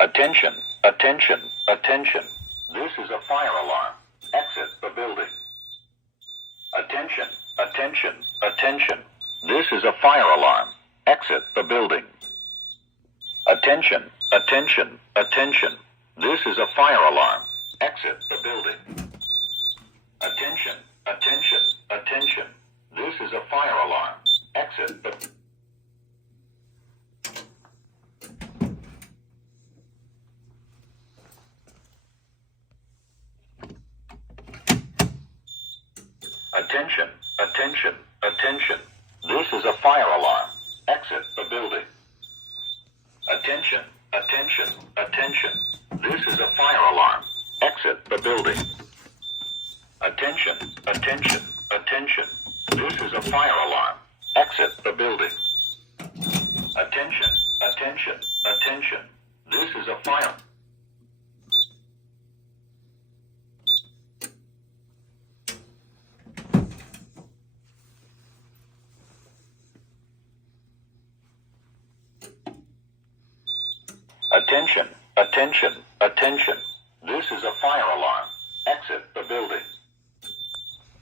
Attention, attention, attention. This is a fire alarm. Exit the building. Attention, attention, attention. This is a fire alarm. Exit the building. Attention, attention, attention. This is a fire alarm. Exit the building. Attention, attention, attention. This is a fire alarm. Exit the... Attention, attention, attention. This is a fire alarm. Exit the building. Attention, attention, attention. This is a fire alarm. Exit the building. Attention, attention, attention. This is a fire alarm. Exit the building. Attention, attention, attention. This is a fire... Attention, attention, attention. This is a fire alarm. Exit the building.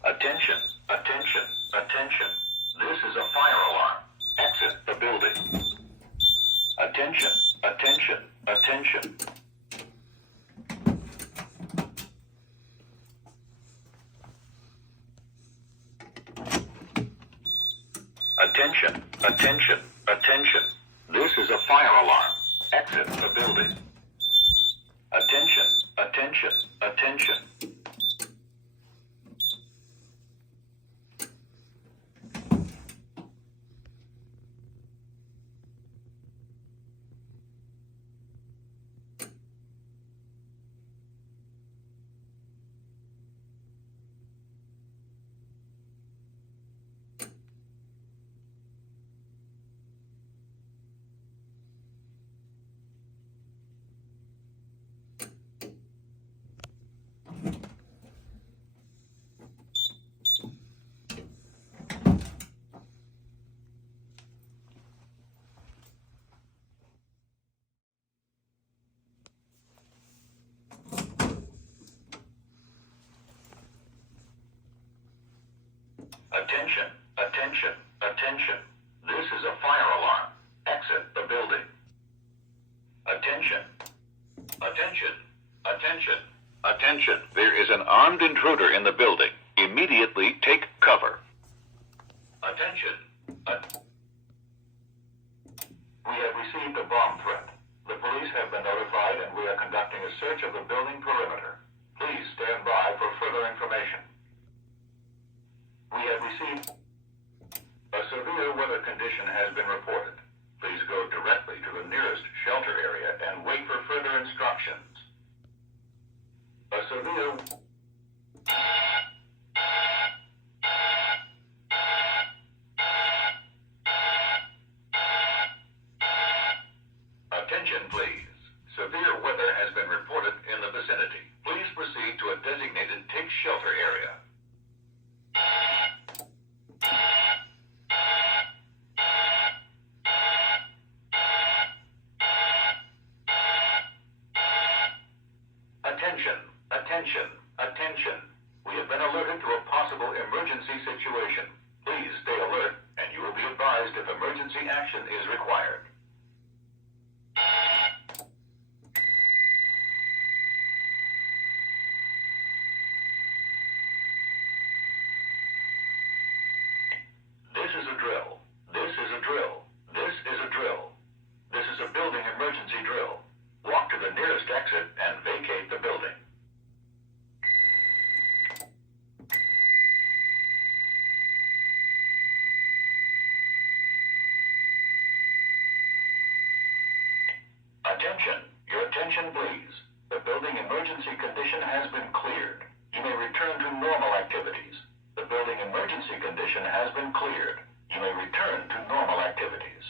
Attention, attention, attention. This is a fire alarm. Exit the building. Attention, attention, attention. Attention, attention, attention. This is a fire alarm. Exit the building. Attention, attention, attention. Attention, attention, attention. This is a fire alarm. Exit the building. Attention, attention, attention, attention. There is an armed intruder in the building. Immediately take cover. Attention. We have received a bomb threat. The police have been notified and we are conducting a search of the building perimeter. Please stand by for further information. We have received a severe weather condition has been reported. Please go directly to the nearest shelter area and wait for further instructions. A severe... Attention, please. Severe weather has been reported in the vicinity. Please proceed to a designated take shelter area. Attention, attention, attention. We have been alerted to a possible emergency situation. Please stay alert and you will be advised if emergency action is required. This is a drill. This is a drill. This is a drill. This is a building emergency drill. Walk to the nearest exit and vacate the building. Attention, your attention please. The building emergency condition has been cleared. You may return to normal activities. The building emergency condition has been cleared. You may return to normal activities.